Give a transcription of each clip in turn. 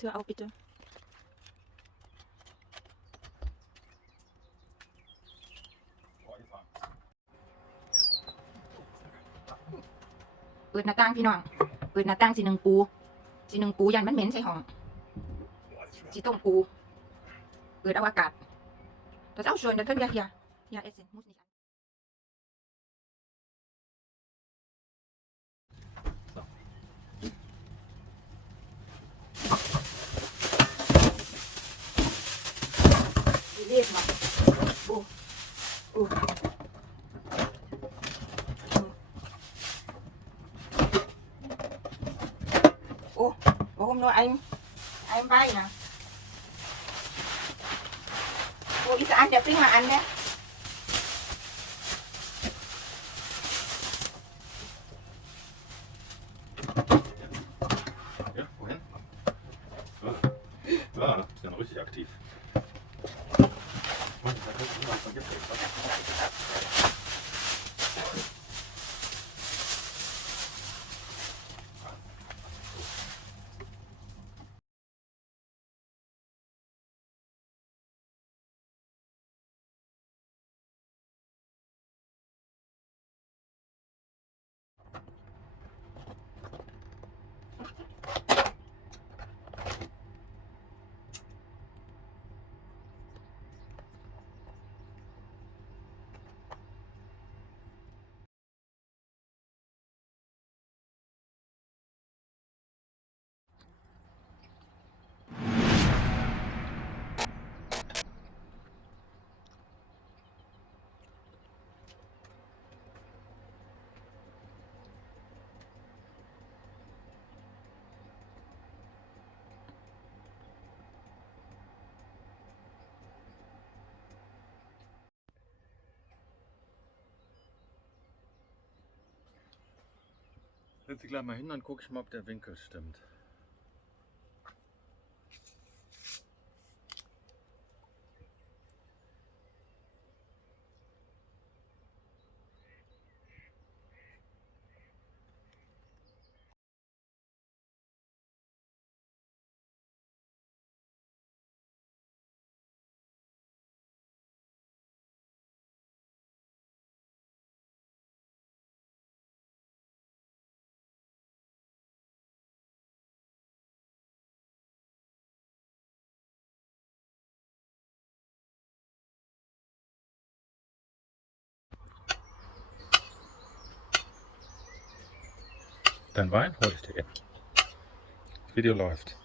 Tür auf, bitte. ปิดหน้าต่างพี่น้องเปิดหน้าต่างสีหนึ่งปูสีหนึ่งปูยันมันเหม็นใส่ห้องสีต้มปูเปิดเอาอากาศ รีบมาอ้โอ้โอ้โหน้อยไอ้ไอ้ใบนะโอ้อีสานเดี๋ยวปิ้งมาอันเนี้ย Setz dich gleich mal hin, dann guck ich mal, ob der Winkel stimmt. Dein Wein hol ich dir eben. Das Video läuft.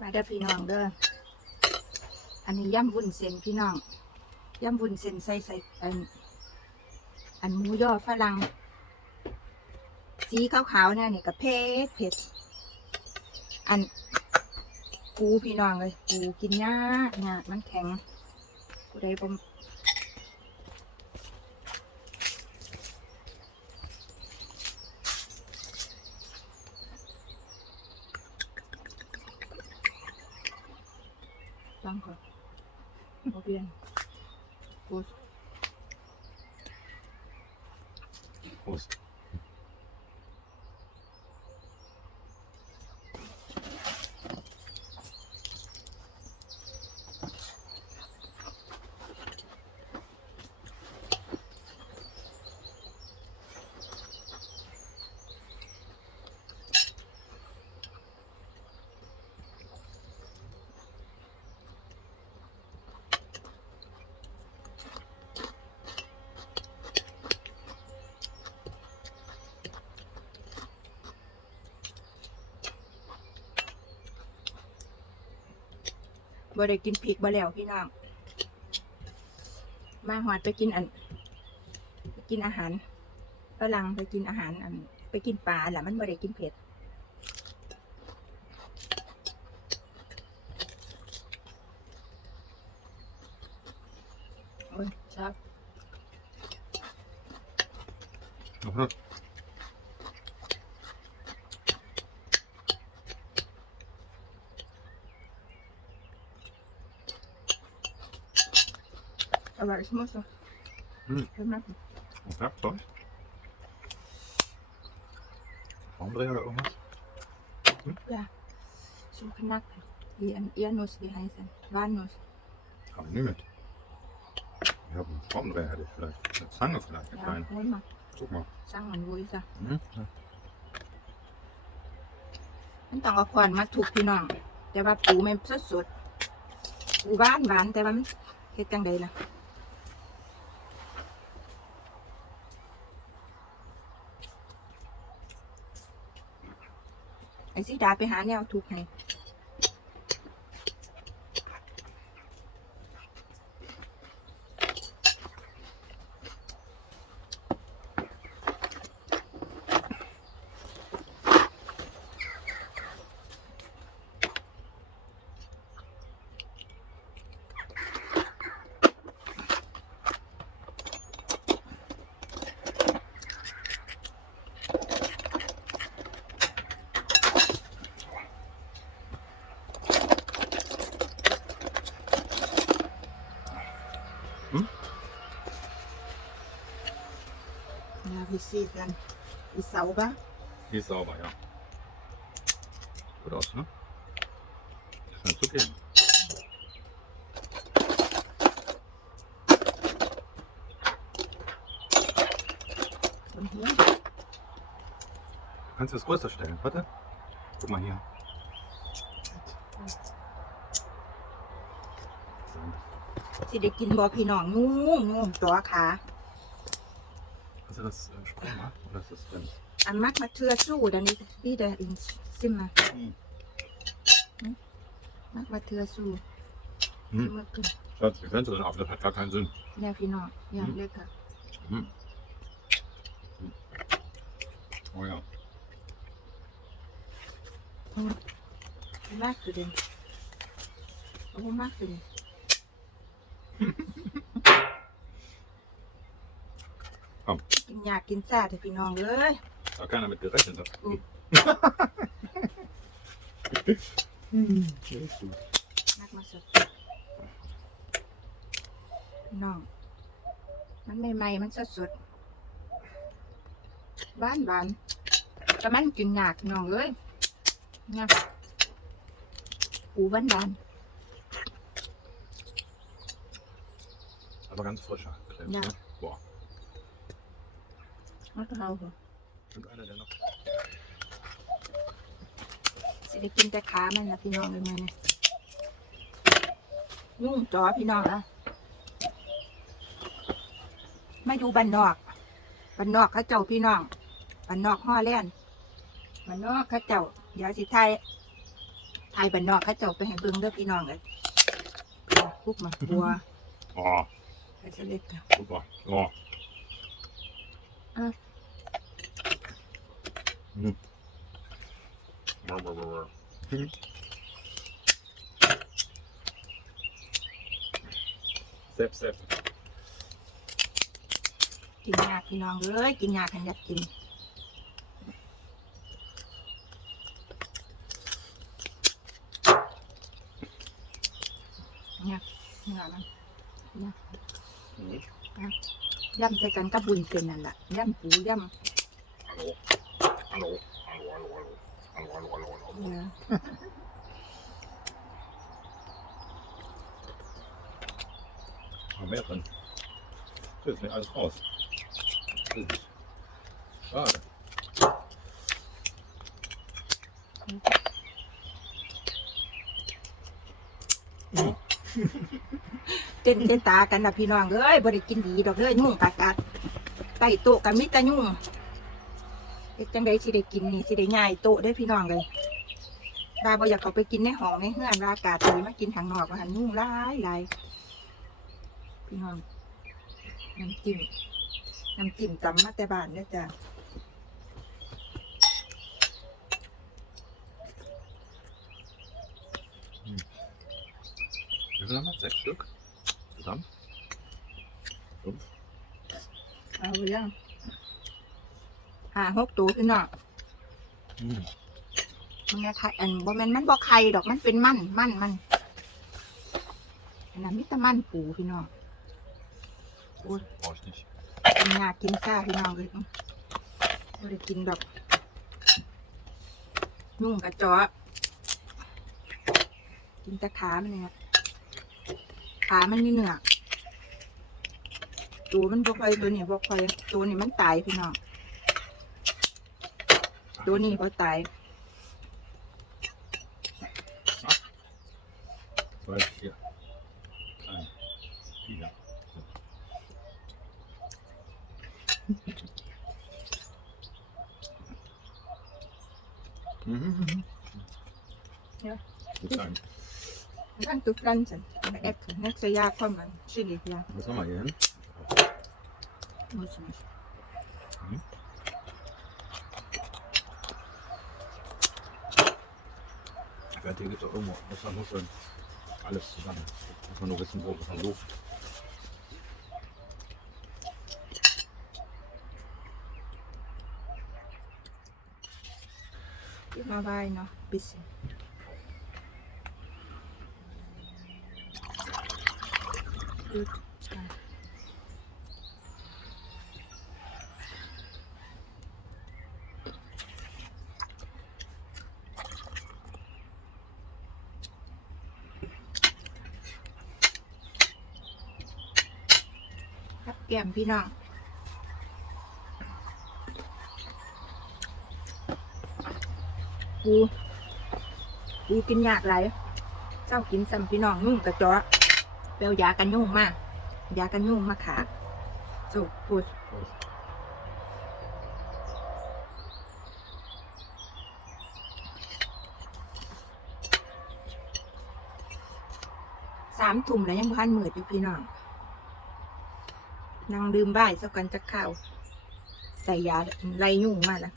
มาเด้อพี่น้องเด้อ อันนี้ย่ำวุ้นเส้นพี่น้อง ย่ำวุ้นเส้นใส่ใส่อัน อันหมูยอฝรั่ง สีขาวๆเนี่ยนี่ก็เผ็ดเผ็ด อัน ปูพี่น้องเลยปูกินยากยากมันแข็งกูได้ บ่ได้กินพริกบ่แล้วพี่น้องมาหอดไปกินอันไปกินอาหารฝรั่งไปกินอาหารอันไปกินปลาแหละมันบ่ได้กินเผ็ดโอ้ยชอบ Mhm. อร่อยสมมติ Mm. เพิ่มนะ Ja, sorry. Andere hadden ook nog. ชูพนักอีอันเอียนุสดีไฮซันวานนุส Gaan we nu met. Ja, een andere had ik vielleicht. Met zangen vielleicht, een ยา klein. โอ้ยมา Guck mal. สร้างมันวุ้ยจ้ะ Mhm. Ja. มันต้องเอาควันมาถูกพี่น้อง แต่ว่าปูมันสดสดๆปูหวานหวานแต่ว่ามันเฮ็ดจังใดล่ะ ไอ้สีดาไปหาแนวถูกให้ sieht denn? Ist sauber? Die ist sauber, ja. Gut aus, ne? Scheint zu gehen. Und hier? Kannst du das größer stellen? Warte. Guck mal hier. So. สิได้กินบ่พี่น้องงูงูตัวขา Hast du das äh, Sprung gemacht? Oder ist das drin? อันมักมาเทือสู้ดันนี้พี่เดอินซิมมา Hm. มักมาเทือสู้ Hm. เมื่อกี้ Schatz, die Fenster sind auf, das hat gar keinen Sinn. เนี่ยพี่น้องอย่างเล็กค่ะ Hm. Hm. Oh ja. มากคือเด่นโอ้มากคื อเด่นเอากินยากกินซ่าแต่พี่น้องเอ้ย Da hat keiner mit gerechnet hat. Hm. Hm. Ja, ist gut. นักมาสดพี่น้อง มันใหม่ๆมันสดสดหวานหวานๆแต่มันกินยากพี่น้องเอ้ยเนี่ยปูหวานหวาน Aber ganz frischer Krebs. Ja. Ne? Boah. ๆมันก็เอาเถอะ Und einer, der noch. สิได้กินแต่ขามันนะพี่น้องเลยมือนี่ยุ่งจอพี่น้องอะมาอยู่บ้านนอกบ้านนอกเขาเจ้าพี่น้องบ้านนอกห่อแล่นบ้านนอกเขาเจ้าเดี๋ยวสิไทยไทยบ้านนอกเขาเจ้าไปให้เบิ่งเด้อพี่น้องเลยคุกมาบัว Oh, ไปเสเล็กค่ะ super. Oh. Ah. Hm. Brr, brr, brr, brr. Hm. Sepp, sepp. กินยากพี่น้องเลยกินยากขันอยากกินเนี่ยเนี่ยมัน Mhm. ย่ำใส่กันกับบุญเส้นนั่นแหละย่ำปูย่ ฮัลโหลฮัลโหลฮัลโหลฮัลโหลฮัลโหลฮัลโหลฮัลโหลฮัลโหล Am Meeren. Kriegt mir alles raus. Schade. Ja. เต้นเต้นตากันนะพี่น้องเอ้ยบริกินดีดอกเด้อยุ่งกัดกัดใต้โต๊ะกันมิตรยุ่ง เฮ็ดจังไดสิได้กินนี่สิได้ง่ายโต๊ะได้อพี่น้องเลยลาบ่อยากเขาไปกินในห้องในเฮือนลาอากาศดีมากินทางนอกว่าหันยุ่งหลายหลายพี่น้องน้ำจิ้มน้ำจิ้มตำมาแต่บ้านเด้อจ้ะ Wie viel haben wir? Sechs Stück? Zusammen? Fünf? เอายัง หาหกตัวพี่น้อง Mhm. มันไข่อันบ่แม่นมันบ่ไข่ดอกมันเป็นมันมันมันอันนั้นมิตรมันปูพี่น้องอ้ย Brauche ich nicht. กินยากกินซ่าพี่น้องเลยไม่ได้กินดอกนุ่งกระเจาะกินแต่ขามันเนี่ยขามันมีเนื้อตัวมันบกไปตัวนี้บกไปตัวนี้มันตายพี่น้อง ตัวนี้ก็ตาย Weil hier. Klein. Wieder. Mhm, mhm. Ja. Gut sein. นั่งตุกรันสันแอบนักสยาความมันสิริยา Was haben wir hier hin? โอ้ย สิ Ich werde hier gibt es auch irgendwo, muss man nur schön alles zusammen. Muss man nur wissen, wo ist man so. มาบายเนาะปิสิดูอะครับ แก้มพี่น้องกูกูกินยากไรเจ้ากินสัมพี่น้องนุ่งกระจาะเปลวยากันยุ่งมาก ยากันยุ่งมาขาสุกพูดสามถุ่มแล้วยังพันหมื่นอยู่พี่น้อง นั่งดื่มบ่ายสักกันจะเข้าวแต่ยาไล่ยุ่งมากนะ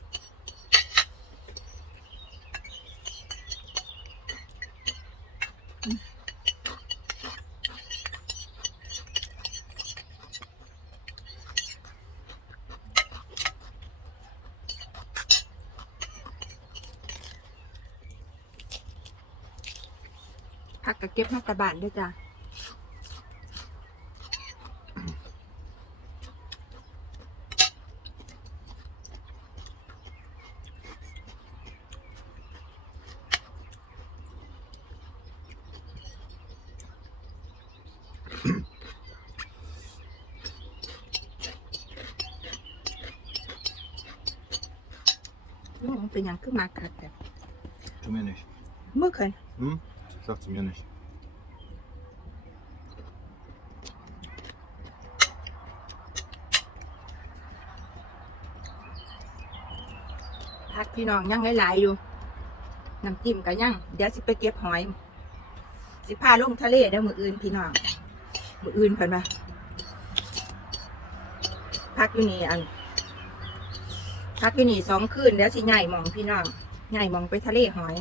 ผักกะเก็บมาตะบานด้วยจ้ะ เป็นหยังขึ้นมาคักแต่ Tu mir nicht. เมื่อคืน Hm? Sagst du mir nicht. พักพี่น้องยังหลายๆอยู่น้ำจิ้มก็ยังเดี๋ยวสิไปเก็บหอย สิพาลงทะเลเดี๋ยวมืออื่นพี่น้องมืออื่นเพิ่นมาพักอยู่นี่อัน พักอยู่นี่สองคืนเดี๋ยวสิใหญ่มองพี่น้องใหญ่มองไปทะเลหอย